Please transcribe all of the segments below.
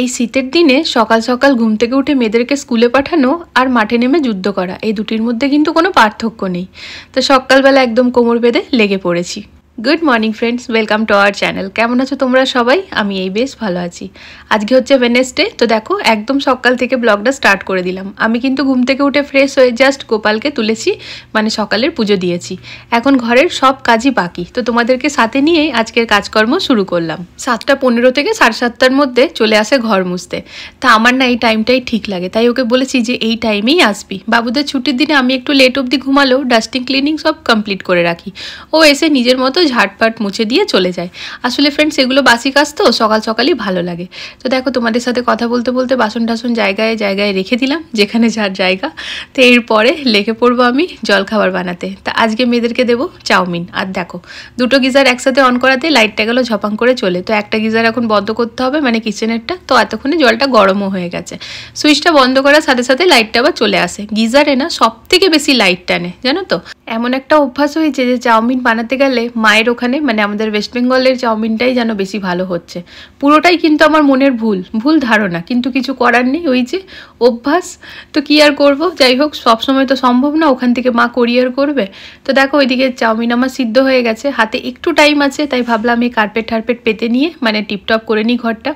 এই শীতের দিনে সকাল সকাল ঘুম থেকে উঠে মেয়েদেরকে স্কুলে পাঠানো আর মাঠে নেমে যুদ্ধ করা, এই দুটির মধ্যে কিন্তু কোনো পার্থক্য নেই। তো সকালবেলা একদম কোমর বেঁধে লেগে পড়েছি। Good morning friends, welcome to our channel. কেমন আছো তোমরা সবাই? আমি এই বেশ ভালো আছি। আজকে হচ্ছে ওয়েডনেসডে, তো দেখো একদম সকাল থেকে ব্লগটা স্টার্ট করে দিলাম। আমি কিন্তু ঘুম থেকে উঠে ফ্রেশ হয়ে জাস্ট গোপালকে তুলেছি, মানে সকালের পুজো দিয়েছি। এখন ঘরের সব কাজই বাকি, তো তোমাদেরকে সাথে নিয়েই আজকের কাজকর্ম শুরু করলাম। 7:15 থেকে 7:30 মধ্যে চলে আসে ঘর মুছতে। তা আমার না এই টাইমটাই ঠিক লাগে, তাই ওকে বলেছি যে এই টাইমেই আসবি। বাবুদের ছুটির দিনে আমি একটু লেট অবধি ঘুমালেও ডাস্টিং ক্লিনিং সব কমপ্লিট করে রাখি। ও এসে নিজের মতো ঝাটপাট মুছে দিয়ে চলে যায়। আসলে ফ্রেন্ডস এগুলো বাসি কাজ, তো সকাল সকালই ভালো লাগে। তো দেখো তোমাদের সাথে কথা বলতে বলতে বাসন টাসন জায়গায় জায়গায় রেখে দিলাম, যেখানে যার জায়গা। তো এরপরে লেগে পড়বো আমি জলখাবার বানাতে। তা আজকে মেয়েদেরকে দেবো চাউমিন। আর দেখো দুটো গিজার একসাথে অন করাতে লাইটটা গেল ঝপাং করে চলে। তো একটা গিজার এখন বন্ধ করতে হবে, মানে কিচেনেরটা। তো এতক্ষণে জলটা গরমও হয়ে গেছে। সুইচটা বন্ধ করার সাথে সাথে লাইটটা আবার চলে আসে। গিজারে না সব থেকে বেশি লাইট টানে, জানো তো। এমন একটা অভ্যাস হয়েছে যে চাউমিন বানাতে গেলে মায়ের ওখানে, মানে আমাদের ওয়েস্ট বেঙ্গলের চাউমিনটাই যেন বেশি ভালো হচ্ছে। পুরোটাই কিন্তু আমার মনের ভুল ধারণা, কিন্তু কিছু করার নেই, ওই যে অভ্যাস। তো কি আর করব, যাই হোক সবসময় তো সম্ভব না, ওখান থেকে মা কোরিয়ার করবে। তো দেখো ওইদিকে চাউমিন আমার সিদ্ধ হয়ে গেছে, হাতে একটু টাইম আছে, তাই ভাবলাম এই কার্পেট টার্পেট পেতে নিয়ে মানে টিপটপ করে নিই ঘরটা।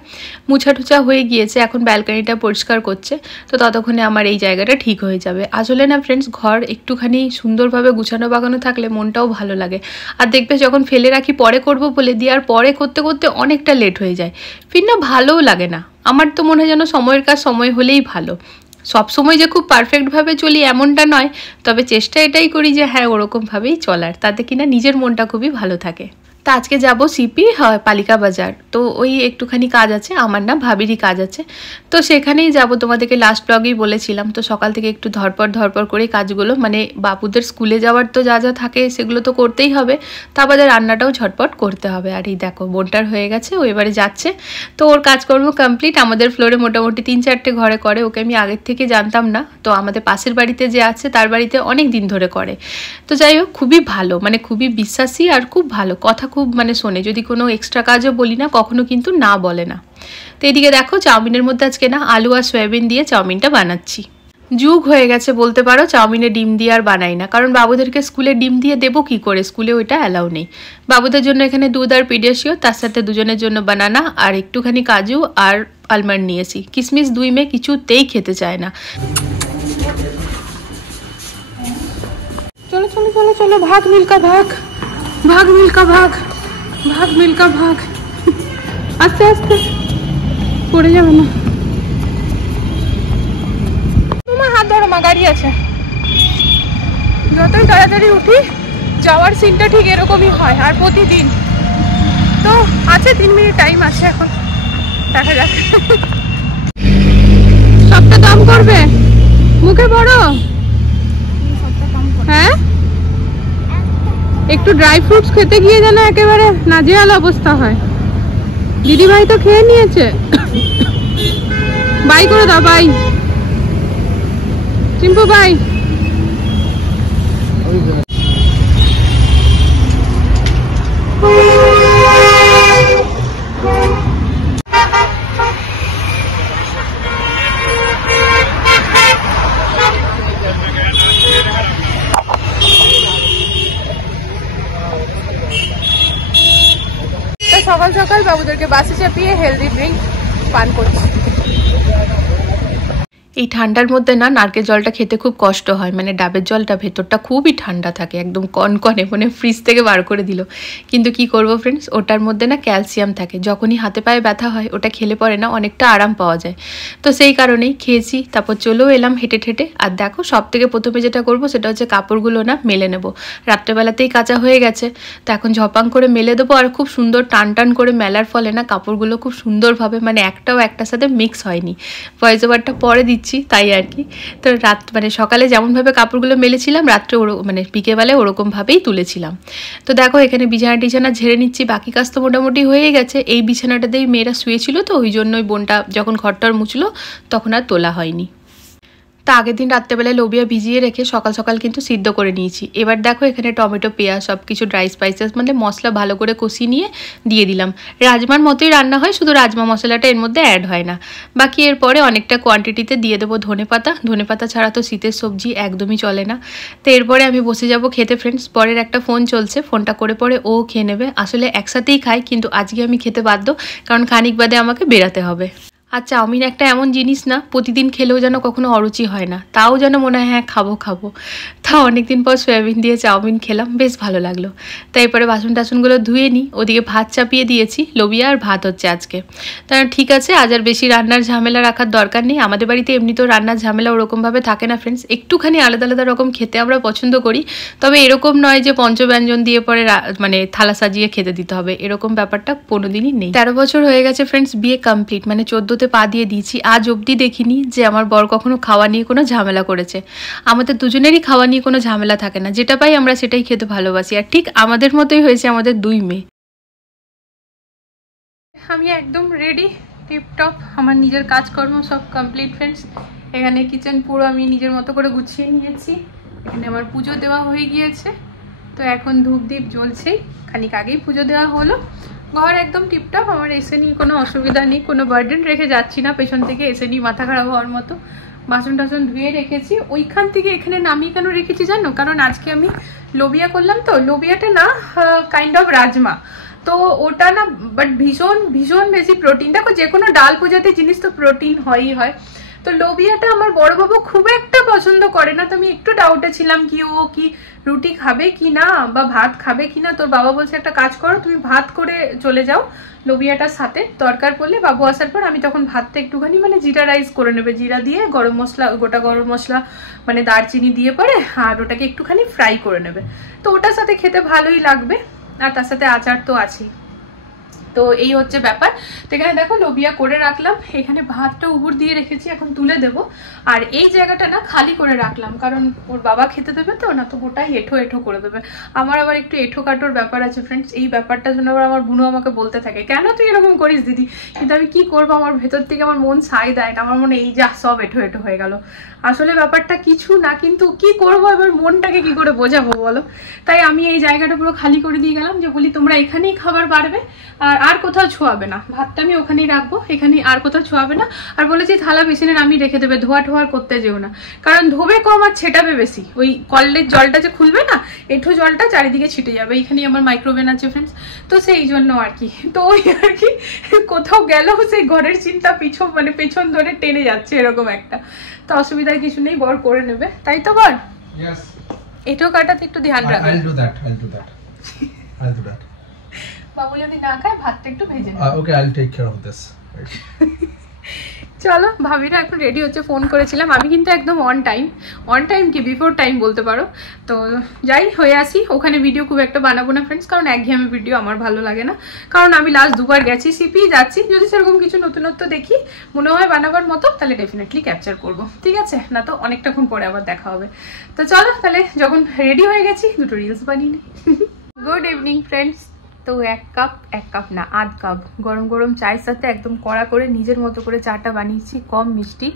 মুছা টুছা হয়ে গিয়েছে, এখন ব্যালকনিটা পরিষ্কার করছে। তো ততক্ষণে আমার এই জায়গাটা ঠিক হয়ে যাবে। আসলে না ফ্রেন্ডস, ঘর একটুখানি সুন্দরভাবে গুছানো বাগানো থাকলে মনটাও ভালো লাগে। আর দেখবে যখন ফেলে রাখি পরে করব বলে দিয়ে, আর পরে করতে করতে অনেকটা লেট হয়ে যায়, ফির না ভালোও লাগে না। আমার তো মনে হয় যেন সময়ের কাজ সময় হলেই ভালো। সব সময় যে খুব পারফেক্টভাবে চলি এমনটা নয়, তবে চেষ্টা এটাই করি যে হ্যাঁ ওরকমভাবেই চলার, তাতে কিনা নিজের মনটা খুবই ভালো থাকে। তা আজকে যাবো সিপি পালিকা বাজার। তো ওই একটুখানি কাজ আছে, আমার না ভাবিরই কাজ আছে। তো সেখানেই যাব, তোমাদেরকে লাস্ট ব্লগেই বলেছিলাম। তো সকাল থেকে একটু ধরপড় করে কাজগুলো, মানে বাবুদের স্কুলে যাওয়ার তো যা যা থাকে সেগুলো তো করতেই হবে, তা বাদে রান্নাটাও ঝটপট করতে হবে। আর এই দেখো বোনটার হয়ে গেছে, ও এবারে যাচ্ছে। তো ওর কাজকর্ম কমপ্লিট। আমাদের ফ্লোরে মোটামুটি 3-4টে ঘরে করে, ওকে আমি আগের থেকে জানতাম না। তো আমাদের পাশের বাড়িতে যে আছে তার বাড়িতে অনেক দিন ধরে করে। তো যাই হোক খুবই ভালো, মানে খুবই বিশ্বাসী আর খুব ভালো কথা, খুব মানে শোনে। যদি কোনো এক্সট্রা কাজও বলি না, কখনো কিন্তু না বলে না। তো এদিকে দেখো চাউমিনের মধ্যে আজকে না আলু আর সয়াবিন দিয়ে চাউমিনটা বানাচ্ছি। যুগ হয়ে গেছে বলতে পারো চাউমিনে ডিম দিয়ে আর বানাই না, কারণ বাবুদেরকে স্কুলে ডিম দিয়ে দেবো কি করে, স্কুলে ওইটা অ্যালাউ নেই। বাবুদের জন্য এখানে দুধ আর পিডিয়াশিও, তার সাথে দুজনের জন্য বানানা আর একটুখানি কাজু আর আলমন্ড নিয়েছি। কিশমিশ দুই মেয়ে কিছুতেই খেতে চায় না। চলো চলো চলো চলো, ভাগ মিল্কা ভাগ, ভাগ মিল্কা ভাগ, ভাগ মিল্কা ভাগ। আস্তে আস্তে, পড়ে যাবে না। তোমার হাত ধরো মা, গাড়ি আছে। যতই তাড়াতাড়ি উঠি যাওয়ার সিনটা ঠিক এরকমই হয়, আর প্রতিদিন। তো আছে 3 মিনিট টাইম আছে এখন, দেখা যাক। সবটা দাম করবে মুখে বড়, হ্যাঁ একটু ড্রাই ফ্রুটস খেতে গিয়ে যেন একেবারে নাজেহাল অবস্থা হয়। দিদি ভাই তো খেয়ে নিয়েছে। বাই করে দাও, বাই চিম্পু, বাই। সকাল সকাল বাবুদেরকে বাসে চাপিয়ে হেলদি ড্রিঙ্ক পান করছি। এই ঠান্ডার মধ্যে না নারকেল জলটা খেতে খুব কষ্ট হয়, মানে ডাবের জলটা ভেতরটা খুবই ঠান্ডা থাকে, একদম কনকনে, মানে ফ্রিজ থেকে বার করে দিল। কিন্তু কি করব ফ্রেন্ডস, ওটার মধ্যে না ক্যালসিয়াম থাকে, যখনই হাতে পায়ে ব্যথা হয় ওটা খেলে পরে না অনেকটা আরাম পাওয়া যায়। তো সেই কারণেই খেয়েছি, তারপর চলেও এলাম হেঁটে ঠেটে। আর দেখো সব থেকে প্রথমে যেটা করব সেটা হচ্ছে কাপড়গুলো না মেলে নেব। রাত্রেবেলাতেই কাঁচা হয়ে গেছে, তো এখন ঝপাং করে মেলে দেবো। আর খুব সুন্দর টান টান করে মেলার ফলে না কাপড়গুলো খুব সুন্দরভাবে, মানে একটাও একটার সাথে মিক্স হয়নি। ভয়েস ওভারটা পরে দিচ্ছি তাই আর কি। তো মানে সকালে যেমনভাবে কাপড়গুলো মেলেছিলাম, রাত্রে মানে বিকেলবেলায় ওরকমভাবেই তুলেছিলাম। তো দেখো এখানে বিছানা ঝেড়ে নিচ্ছি, বাকি কাজ তো মোটামুটি হয়ে গেছে। এই বিছানাটাতেই মেয়েরা শুয়েছিল, তো ওই জন্য ওই বোনটা যখন ঘরটার মুছলো তখন আর তোলা হয়নি। তো আগের দিন রাত্রেবেলায় লোবিয়া ভিজিয়ে রেখে সকাল সকাল কিন্তু সিদ্ধ করে নিয়েছি। এবার দেখো এখানে টমেটো, পেঁয়াজ সব কিছু ড্রাই স্পাইসেস মানে মশলা ভালো করে কষিয়ে নিয়ে দিয়ে দিলাম। রাজমার মতোই রান্না হয়, শুধু রাজমা মশলাটা এর মধ্যে অ্যাড হয় না। বাকি এরপরে অনেকটা কোয়ান্টিটিতে দিয়ে দেবো ধনেপাতা। ধনেপাতা ছাড়া তো শীতের সবজি একদমই চলে না। তো এরপরে আমি বসে যাব খেতে ফ্রেন্ডস। পরের একটা ফোন চলছে, ফোনটা করে পরে ও খেয়ে নেবে। আসলে একসাথেই খাই, কিন্তু আজকে আমি খেতে বাধ্য, কারণ খানিক বাদে আমাকে বেরাতে হবে। আর চাউমিন একটা এমন জিনিস না, প্রতিদিন খেলেও যেন কখনো অরুচি হয় না, তাও যেন মনে হয় হ্যাঁ খাবো। তা অনেকদিন পর সয়াবিন দিয়ে চাউমিন খেলাম, বেশ ভালো লাগলো। তাই এরপরে বাসন টাসনগুলো ধুয়ে নিই। ওদিকে ভাত চাপিয়ে দিয়েছি, লোবিয়া আর ভাত হচ্ছে আজকে। তাই ঠিক আছে, আজ আর বেশি রান্নার ঝামেলা রাখার দরকার নেই। আমাদের বাড়িতে এমনিতেও রান্নার ঝামেলা ওরকমভাবে থাকে না ফ্রেন্ডস, একটুখানি আলাদা আলাদা রকম খেতে আমরা পছন্দ করি। তবে এরকম নয় যে পঞ্চব্যঞ্জন দিয়ে পরে মানে থালা সাজিয়ে খেতে দিতে হবে, এরকম ব্যাপারটা কোনোদিনই নেই। 13 বছর হয়ে গেছে ফ্রেন্ডস, বিয়ে কমপ্লিট, মানে 14তে পা দিয়ে দিয়েছি। আজ অবধি দেখিনি যে আমার বর কখনো খাওয়া নিয়ে কোনো ঝামেলা করেছে। আমাদের দুজনেরই খাওয়া নিয়ে কোনো ঝামেলা থাকে না, যেটা পাই আমরা সেটাই খেতে ভালোবাসি। আর ঠিক আমাদের মতোই হয়েছে আমাদের 2 মেয়ে। আমি একদম রেডি, টিপটপ, আমার নিজের কাজকর্ম সব কমপ্লিট ফ্রেন্ডস। এখানে কিচেন পুরো আমি নিজের মতো করে গুছিয়ে নিয়েছি। এখানে আমার পুজো দেওয়া হয়ে গিয়েছে, তো এখন ধূপ দ্বীপ জ্বলছেই, খানিক আগেই পুজো দেওয়া হলো। ঘর একদম টিপটপ, আমার এসে নিয়ে কোনো অসুবিধা নেই, কোনো বার্ডেন রেখে যাচ্ছি না পেছন থেকে এসে নিয়ে মাথা খারাপ হওয়ার মতো। বাসন টাসন ধুয়ে রেখেছি, ওইখান থেকে এখানে নামিয়ে কেন রেখেছি জানো? কারণ আজকে আমি লোবিয়া করলাম, তো লোবিয়াটা না কাইন্ড অফ রাজমা, তো ওটা না বাট ভীষণ ভীষণ বেশি প্রোটিন। দেখো যে কোনো ডাল পূজাতে জিনিস তো প্রোটিন হয়ই হয়, তো লোবিয়াটা আমার বড় বাবু খুব একটা পছন্দ করে না। তো আমি একটু ডাউটে ছিলাম কি ও কি রুটি খাবে কি না বা ভাত খাবে কি না। তোর বাবা বলছে একটা কাজ করো, তুমি ভাত করে চলে যাও লোবিয়াটার সাথে, দরকার পড়লে বাবু আসার পর আমি তখন ভাতটা একটুখানি মানে জিরা রাইস করে নেবে, জিরা দিয়ে গরম মশলা, গোটা গরম মশলা মানে দারচিনি দিয়ে পরে, আর ওটাকে একটুখানি ফ্রাই করে নেবে, তো ওটার সাথে খেতে ভালোই লাগবে। আর তার সাথে আচার তো আছেই। তো এই হচ্ছে ব্যাপার। তো এখানে দেখো লোবিয়া করে রাখলাম, এখানে ভাতটা উপর দিয়ে রেখেছি, এখন তুলে দেব। আর এই জায়গাটা না খালি করে রাখলাম, কারণ ওর বাবা খেতে দেবে তো, না তো গোটাই এঁঠো এঁঠো করে দেবে। আমার আবার একটু এঁঠো কাটোর ব্যাপার আছে ফ্রেন্ডস, এই ব্যাপারটার জন্য আবার আমার বুনু আমাকে বলতে থাকে কেন তুই এরকম করিস দিদি, কিন্তু আমি কি করবো, আমার ভেতর থেকে আমার মন সাই দেয় না, আমার মনে এই যা সব এঁঠো এঁঠো হয়ে গেল। আসলে ব্যাপারটা কিছু না, কিন্তু কি করবো এবার, মনটাকে কি করে বোঝাবো বলো। তাই আমি এই জায়গাটা পুরো খালি করে দিয়ে গেলাম, যে বলি তোমরা এখানেই খাবার বাড়বে, আর কোথাও ছোঁয়াবে না, ভাতটা আমি ওখানেই রাখবো, এখানে আর কোথাও ছোঁয়াবে না। আর বলেছি থালা বেসিনে আমি রেখে দেবে, ধোয়া ঠোয়ার করতে যেও না, কারণ ধোবে কম আর ছেটাবে বেশি। ওই কলের জলটা যে খুলবে না, এঁঠো জলটা চারিদিকে ছিটে যাবে। এখানেই আমার মাইক্রোওভেন আছে ফ্রেন্ডস, তো সেই জন্য আর কি। তো ওই আর কি কোথাও গেলেও সেই ঘরের চিন্তা মানে পেছন ধরে টেনে যাচ্ছে এরকম একটা। তো অসুবিধার কিছু নেই, বর করে নেবে, তাই তো বর? এঁঠো কাটাতে একটু ধ্যান রাখবে। বাবু যদি না খায় ভাতটা একটু ভেজে নেবে। Okay, I will take care of this. চলো, ভাবিরা এখন রেডি হচ্ছে, ফোন করেছিলাম আমি কিন্তু একদম অন টাইম কি বিফোর টাইম বলতে পারো। তো যাই হয়ে আসি, ওখানে ভিডিও খুব একটা বানাবো না ফ্রেন্ডস, কারণ একঘেয়েমি ভিডিও আমার ভালো লাগে না। কারণ আমি লাস্ট 2 বার গেছি, সিপি যাচ্ছি, যদি সেরকম কিছু নতুনত্ব দেখি মনে হয় বানাবার মতো, তাহলে ডেফিনেটলি ক্যাপচার করবো, ঠিক আছে? না তো অনেকটাক্ষণ পরে আবার দেখা হবে। তো চলো তাহলে, যখন রেডি হয়ে গেছি দুটো রিলস বানিয়ে নিই। Good evening friends. তো 1 কাপ না 1/2 কাপ গরম গরম চায়ের সাথে একদম কড়া করে নিজের মতো করে চাটা বানিয়েছি, কম মিষ্টি,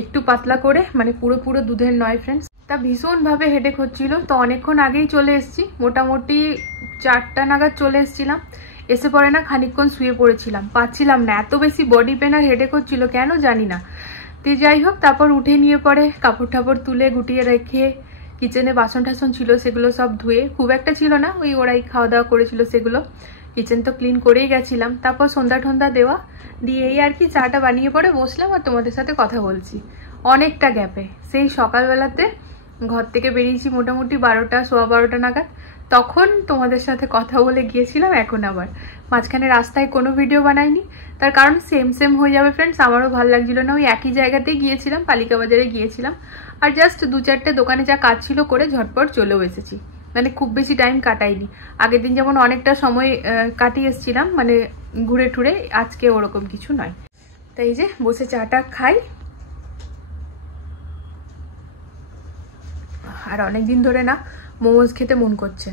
একটু পাতলা করে, মানে পুরো দুধের নয় ফ্রেন্ডস। তা ভীষণভাবে হেডেক হচ্ছিল, তো অনেকক্ষণ আগেই চলে এসেছি, মোটামুটি 4টা নাগাদ চলে এসেছিলাম। এসে পরে না খানিকক্ষণ শুয়ে পড়েছিলাম, পাচ্ছিলাম না, এত বেশি বডি পেন আর হেডেক হচ্ছিল কেন জানি না। তো যাই হোক, তারপর উঠে নিয়ে পরে কাপড় টাপড় তুলে গুটিয়ে রেখে কিচেনে বাসন টাসন ছিল সেগুলো সব ধুয়ে, খুব একটা ছিল না, ওই ওরাই খাওয়া দাওয়া করেছিল সেগুলো, কিচেন তো ক্লিন করেই গেছিলাম। তারপর সন্ধ্যা ঠন্ধ্যা দেওয়া দিয়ে এই আর কি চাটা বানিয়ে পরে বসলাম আর তোমাদের সাথে কথা বলছি অনেকটা গ্যাপে। সেই সকালবেলাতে ঘর থেকে বেরিয়েছি মোটামুটি 12টা, সোয়া 12টা নাগাদ, তখন তোমাদের সাথে কথা বলে গিয়েছিলাম। এখন আবার মাঝখানে রাস্তায় কোনো ভিডিও বানাইনি, তার কারণ সেম হয়ে যাবে ফ্রেন্ডস, আমারও ভালো লাগছিল না। ওই একই জায়গাতেই গিয়েছিলাম, পালিকা বাজারে গিয়েছিলাম, আর জাস্ট 2-4টে দোকানে যা কাজ ছিল করে ঝটপট চলেও এসেছি, মানে খুব বেশি টাইম কাটাইনি। আগের দিন যেমন অনেকটা সময় কাটিয়ে এসেছিলাম মানে ঘুরে টুরে, আজকে ওরকম কিছু নয়। তাই যে বসে চাটা খাই, আর অনেকদিন ধরে না মোমোজ খেতে মন করছে।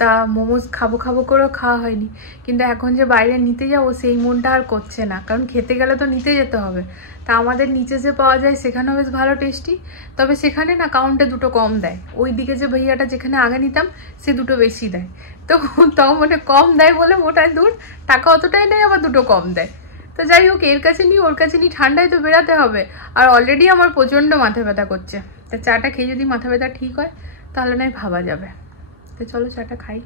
তা মোমোজ খাবো খাবো করেও খাওয়া হয়নি, কিন্তু এখন যে বাইরে নিতে যাবো সেই মনটা আর করছে না, কারণ খেতে গেলে তো নিতে যেতে হবে। তা আমাদের নিচে যে পাওয়া যায় সেখানেও বেশ ভালো টেস্টি, তবে সেখানে না কাউন্টে 2টো কম দেয়। ওই দিকে যে ভাইয়াটা যেখানে আগে নিতাম সে 2টো বেশি দেয়, তো তাও মানে কম দেয় বলে মোটায় দূর, টাকা অতটাই নেই, আবার 2টো কম দেয়। তো যাই হোক, এর কাছে নিই ওর কাছে নিই, ঠান্ডায় তো বেরাতে হবে, আর অলরেডি আমার প্রচণ্ড মাথা ব্যথা করছে। তা চাটা খেয়ে যদি মাথা ব্যথা ঠিক হয় তাহলে নয় ভাবা যাবে। তো চলো চাটা খাই।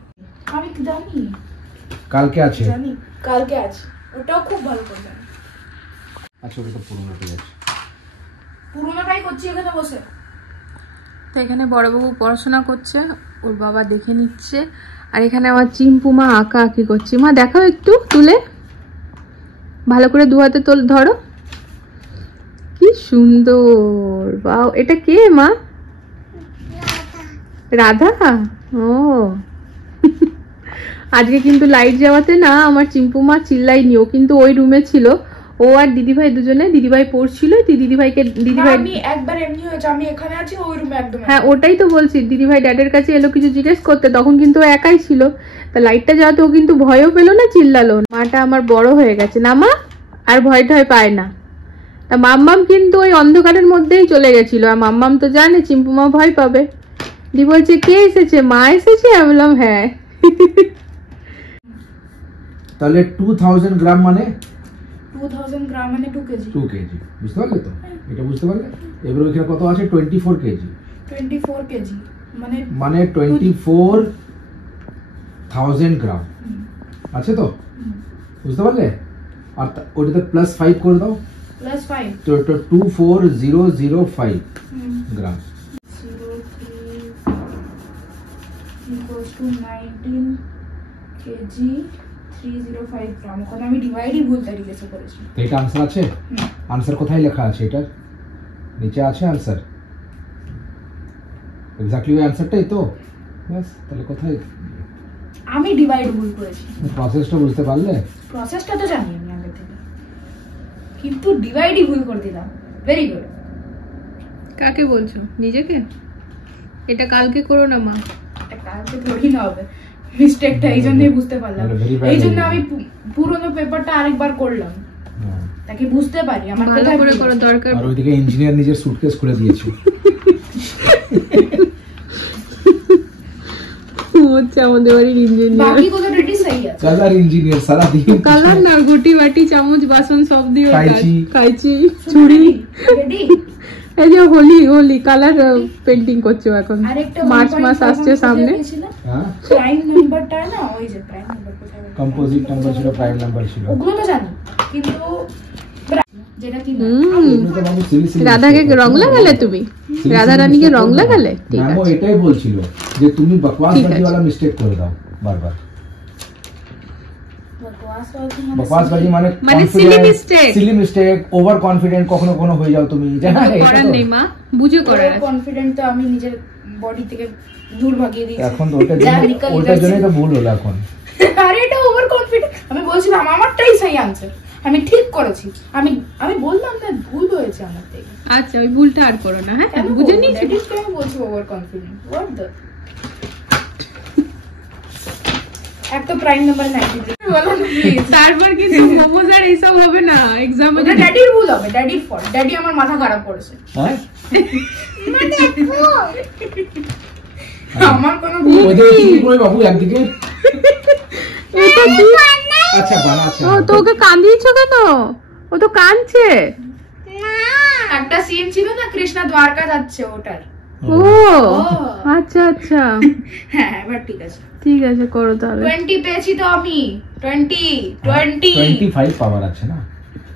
আমি জানি কালকে আছে, জানি কালকে আছে, ওটাও খুব ভালো করে জানি। আচ্ছা ওটা তো পুরোনোটাই আছে, পুরোনোটাই করছি এখানে বসে। তো এখানে বড়বাবু পড়াশোনা করছে, ওর বাবা দেখে নিচ্ছে, আর এখানে আমার চিম্পু মা আঁকা আঁকি করছে। মা দেখাও একটু তুলে, ভালো করে 2 হাতে ধরো, কি সুন্দর। বাও, এটা কে মা? রাধা। ও আজকে কিন্তু লাইট যাওয়াতে না আমার চিম্পু মা চিল্লাইনি, ও কিন্তু ওই রুমে ছিল, ও আর দিদিভাই দুজনে, দিদিভাই পড়ছিল, দিদিভাইকে দিদিভাই আমি একবার এমনি হয়েছে, আমি এখানে আছি ওই রুমে একদম। হ্যাঁ ওটাই তো বলছি, দিদিভাই ড্যাডের কাছে এলো কিছু জিজ্ঞেস করতে, তখন কিন্তু ও একাই ছিল। তা লাইটটা যাওয়াতে ও কিন্তু ভয়ও পেলো না, চিল্লালো। মাটা আমার বড় হয়ে গেছে না মা, আর ভয় টয় পায় না। তা মাম্মাম কিন্তু ওই অন্ধকারের মধ্যেই চলে গেছিল, আর মাম্মাম তো জানে চিম্পু মা ভয় পাবে। দি বলছে কে এসেছে, মা এসেছে? আমি বললাম হ্যাঁ। তাহলে 2000 গ্রাম মানে 2000 গ্রাম মানে 2 কেজি। 2 কেজি, বুঝতে পারলে তো? এটা বুঝতে পারলে? এবার ওখানে কত আছে? 24 কেজি। 24 কেজি মানে 24,000 গ্রাম আছে তো, বুঝতে পারলে? আর ওটাতে +5 করে দাও, +5 তো 24005 গ্রাম। 19 কেজি 305 গ্রাম। ওখানে আমি ডিভাইডই ভুল তারিখে করেছি। তো এটা आंसर আছে? आंसर কোথায় লেখা আছে? এটা নিচে আছে आंसर, এক্স্যাক্টলি ওই आंसरটাই তো, বাস। তাহলে কোথায়? আমি ডিভাইড ভুল করেছি। প্রসেসটা বুঝতে পারলে? প্রসেসটা তো জানি আমি আগে থেকে, কিন্তু ডিভাইডই ভুল করে দিলাম। Very good. কাকে বলছো? নিজেকে? এটা কালকে করো না মা, এটা কালকে থোড়ি না হবে মিস্টেকটা, এই জন্যই বুঝতে পারলাম। এই জন্য আমি পুরোনো পেপারটা আরেকবার করলাম, তাকে বুঝতে পারি আমার ভালো করে করা দরকার। আর ওইদিকে ইঞ্জিনিয়ার নিজের সুটকেস খুলে দিয়েছে। হচ্ছে আমাদের বাড়ির ইঞ্জিনিয়ার। বাকি কোথাও রেডি সহি আছে। কালার ইঞ্জিনিয়ার সারা দিন কালার না, গুটি বাটি চামচ বাসন সব দিয়ে কাইচি ছুরি রেডি। এই যে হোলি কালার পেইন্টিং করছো এখন, মার্চ মাস আসছে সামনে। হ্যাঁ প্রাইম নাম্বারটা না, ওই যে প্রাইম নাম্বার কোথায়, কম্পোজিট নাম্বার ছিল, প্রাইম নাম্বার ছিল, ওগুলো তো জানি, কিন্তু যেটা কি রাধাকে রং লাগালে তুমি? রাধা রানীকে রং লাগালে? ঠিক আছে, ও এটাই বলছিল যে তুমি বকওয়াসবাজি वाला মিস্টেক করে দাও বারবার। বকওয়াসবাজি মানে সিলি মিস্টেক, ওভার কনফিডেন্ট কখনো কখনো হয়ে যাও তুমি, জানা এটা করার নেই মা, বুঝে করার আছে। কনফিডেন্ট তো আমি নিজের বডি থেকে ধুল ভাগিয়ে দিয়েছি এখন, তো ওটার জন্যই তো ভুল হলো এখন। আরে এটা ওভার কনফিডেন্ট, আমি বলছিলাম আমারটাই সহি आंसर, আমি ঠিক করেছি, আমি বললাম না ভুল হয়েছে আমার থেকে। আচ্ছা ওই ভুলটা আর করো না, হ্যাঁ বুঝে নিয়েছি। দ্যাট ইজ কেন বলছো ওভার কনফিডেন্ট? হোয়াট দ্য, এক তো প্রাইম নাম্বার 93 বলো না প্লিজ। তারপর কিন্তু মোমোজ আর এইসব হবে না এক্সামে। ওটা ড্যাডির ভুল হবে, ড্যাডির ফল্ট। ড্যাডি আমার মাথা খারাপ করেছে। হ্যাঁ আমার কোনো ভুল ওদের কি করে বাবু একদিকে? এটা কি? আচ্ছা বানাচ্ছে। ও তো ওকে কাঁদিয়েছো কেন? ও তো কাঁদছে না। একটা সিন ছিল না, কৃষ্ণা দ্বারকা যাচ্ছে, ওটার। ও আচ্ছা আচ্ছা, হ্যাঁ এবার ঠিক আছে, ঠিক আছে করো তাহলে। 20 পেয়েছি তো আমি, 25 পাওয়ার আছে না,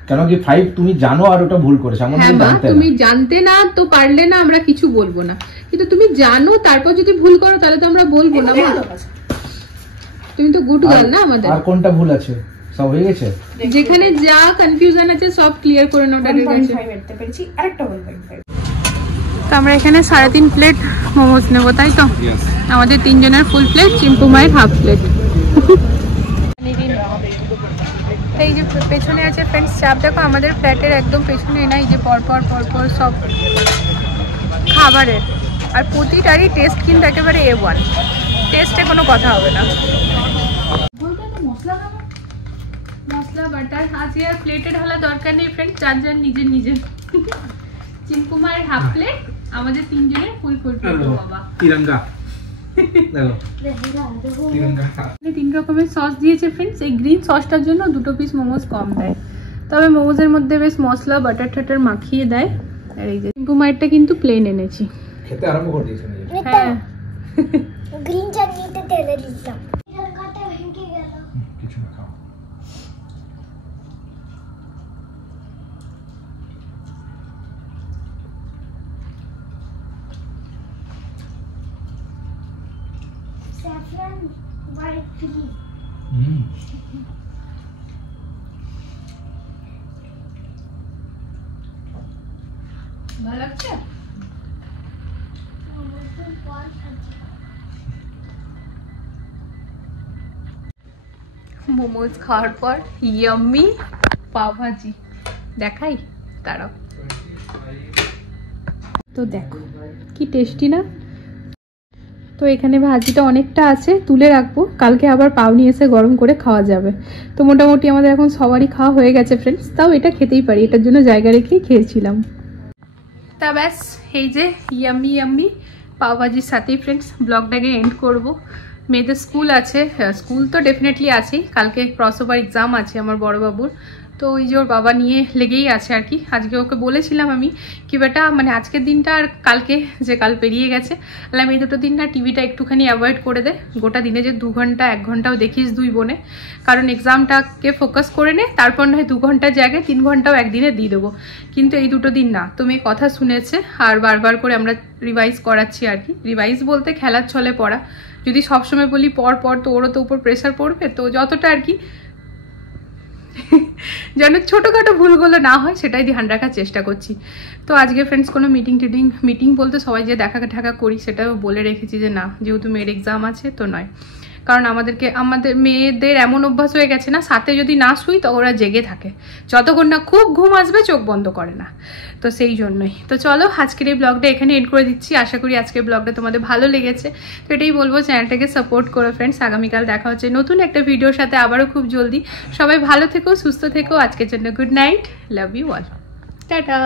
কেন কি 5 তুমি জানো আর ওটা ভুল করেছো, এমন হ্যাঁ তুমি মা, জানতে তুমি জানতে না তো পারলে না আমরা কিছু বলবো না, কিন্তু তুমি জানো তারপর যদি ভুল করো তাহলে তো আমরা বলবো না মা। তুমি তো গুড গার্ল না আমাদের। আর কোনটা ভুল আছে? সব হয়ে গেছে, যেখানে যা কনফিউশন আছে সব ক্লিয়ার করে নাও ড্যাডির কাছে। 1.5 এরতে পেরেছি, আরেকটা 1.5। তো আমরা এখানে 3.5 প্লেট মোমোজ নেব, তাই তো? আমাদের 3 জনের ফুল প্লেট, চিম্পু মায়ের হাফ প্লেট। এই যে পেছনে আছে ফ্রেন্ডস চাপ, দেখো আমাদের ফ্ল্যাটের একদম পেছনে না, এই যে পরপর পরপর সব খাবারের, আর প্রতিটারই টেস্ট কিন্তু একেবারে A1। টেস্টে কোনো কথা হবে না। মশলা বাটার আজকে আর প্লেটে ঢালা দরকার নেই ফ্রেন্ড, যার যার নিজের নিজের। চিনকু মায়ের হাফ প্লেট, আমাদের তিনজনের ফুল ফুল প্লেট। বাবা তিরঙ্গা দেখো, তিরঙ্গা। 3 রকমের সস দিয়েছে ফ্রেন্ডস। এই গ্রিন সসটার জন্য 2 পিস মোমোজ কম দেয়, তবে মোমোজের মধ্যে বেশ মশলা বাটার টাটার মাখিয়ে দেয়। আর এই যে চিনকু মায়েরটা কিন্তু প্লেন এনেছি। খেতে আরম্ভ করে দিয়েছে। হ্যাঁ, গ্রিন চাটনিতে তেলে দিতাম, তিরঙ্গাটা ভেঙে গেল। কিছু না, খাও। Saffron white chilli. ভালো লাগছে। মোমোজ খাওয়ার পর ইয়াম্মি পাও ভাজি দেখাই তারাও। তো দেখো কি টেস্টি না। তো এখানে ভাজিটা অনেকটা আছে, তুলে রাখবো, কালকে আবার পাও নিয়ে এসে গরম করে খাওয়া যাবে। তো মোটামুটি আমাদের এখন সবারই খাওয়া হয়ে গেছে ফ্রেন্ডস, তাও এটা খেতেই পারি, এটার জন্য জায়গা রেখেই খেয়েছিলাম। তা ব্যাস এই যে ইয়াম্মি ইয়াম্মি পাও ভাজির সাথেই ফ্রেন্ডস ব্লগটাকে এন্ড করব। মেয়েদের স্কুল আছে, স্কুল তো ডেফিনেটলি আছেই, কালকে ক্রসওভার এক্সাম আছে আমার বড় বাবুর। তো ওই যে ওর বাবা নিয়ে লেগেই আছে আর কি। আজকে ওকে বলেছিলাম আমি কি বেটা মানে আজকের দিনটা আর কালকে যে কাল পেরিয়ে গেছে, তাহলে আমি এই দুটো দিন না টিভিটা একটুখানি অ্যাভয়েড করে দে, গোটা দিনে যে 2 ঘন্টা 1 ঘন্টাও দেখিস 2 বোনে, কারণ এক্সামটাকে ফোকাস করে নে, তারপর নয় 2 ঘন্টার জায়গায় 3 ঘন্টাও একদিনে দিয়ে দেবো। কিন্তু এই দুটো দিন না, তুমি কথা শুনেছে আর বারবার করে আমরা রিভাইজ করাচ্ছি আর কি। রিভাইজ বলতে খেলার ছলে পড়া, যদি সবসময় বলি পর তো ওরও তো উপর প্রেশার পড়বে, তো যতটা আর কি যেন ছোটোখাটো ভুলগুলো না হয় সেটাই ধ্যান রাখার চেষ্টা করছি। তো আজকে ফ্রেন্ডস কোনো মিটিং বলতে সবাই যে দেখা ঠাকা করি সেটাও বলে রেখেছি যে না, যেহেতু মেয়ের এক্সাম আছে তো নয়, কারণ আমাদের মেয়েদের এমন অভ্যাস হয়ে গেছে না, সাথে যদি না শুই তো ওরা জেগে থাকে, যতক্ষণ না খুব ঘুম আসবে চোখ বন্ধ করে না। তো সেই জন্যই তো চলো আজকের এই ব্লগটা এখানে এন্ড করে দিচ্ছি। আশা করি আজকের ব্লগটা তোমাদের ভালো লেগেছে। তো এটাই বলবো, চ্যানেলটাকে সাপোর্ট করো ফ্রেন্ডস। আগামীকাল দেখা হচ্ছে নতুন একটা ভিডিওর সাথে আবারও খুব জলদি। সবাই ভালো থেকো, সুস্থ থেকো। আজকের জন্য good night, love you all, tata.